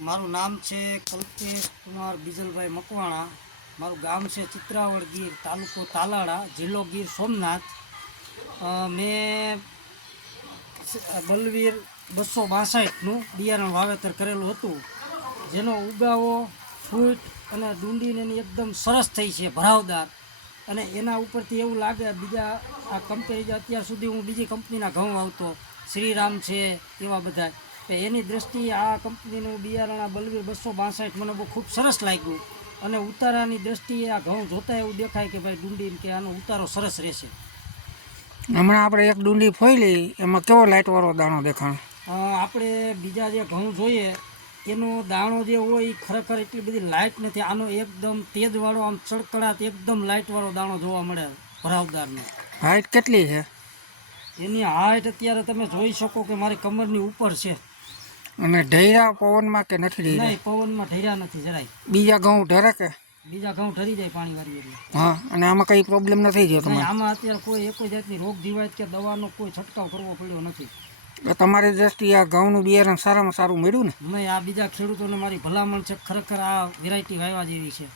મારું નામ છે કલ્પેશ કુમાર બીજલભાઈ મકવાણા. મારું ગામ છે ચિત્રાવળ ગીર, તાલુકો તાલાળા, જિલ્લો ગીર સોમનાથ. મેં બલવીર 262નું બિયારણ વાવેતર કરેલું હતું, જેનો ઉગાવો ફૂટ અને ડુંડીને એની એકદમ સરસ થઈ છે, ભરાવદાર. અને એના ઉપરથી એવું લાગે બીજા આ કંપની અત્યાર સુધી હું બીજી કંપનીના ઘઉં આવતો, શ્રીરામ છે એવા બધા, તો એની દૃષ્ટિએ આ કંપનીનું બિયારણ આ બલવીર 262 મને બહુ ખૂબ સરસ લાગ્યું. અને ઉતારાની દૃષ્ટિએ આ ઘઉં જોતાં એવું દેખાય કે ભાઈ ડુંડી કે આનો ઉતારો સરસ રહેશે. હમણાં આપણે એક ડુંડી ફોઈલી, એમાં કેવો લાઇટવાળો દાણો દેખાણો? આપણે બીજા જે ઘઉં જોઈએ એનો દાણો જે હોય એ ખરેખર એટલી બધી લાઇટ નથી. આનો એકદમ તેજવાળો, આમ ચળકળાટ, એકદમ લાઇટવાળો દાણો જોવા મળે, ભરાવદારનો. હાઈટ કેટલી છે એની હાઈટ અત્યારે તમે જોઈ શકો કે મારી કમરની ઉપર છે. અને ઢૈરા પવનમાં કે નથી ઢૈરા? નહીં, પવનમાં ઢૈરા નથી જરાય. બીજા ઘઉં ઢરે કે? બીજા ઘઉં ઠરી જાય પાણી વાળી એટલે. હા, અને આમાં કઈ પ્રોબ્લેમ નથી થયો નહીં, તમારે? આમાં અત્યારે કોઈ એક જાતની રોગ જીવાત કે દવાનો કોઈ છંટકાવ કરવો પડ્યો નથી. તમારી દ્રષ્ટિએ આ ઘઉંનું બિયારણ સારામાં સારું મળ્યું ને? નહીં, આ બીજા ખેડૂતોને મારી ભલામણ છે, ખરેખર આ વેરાયટી વાવવા જેવી છે.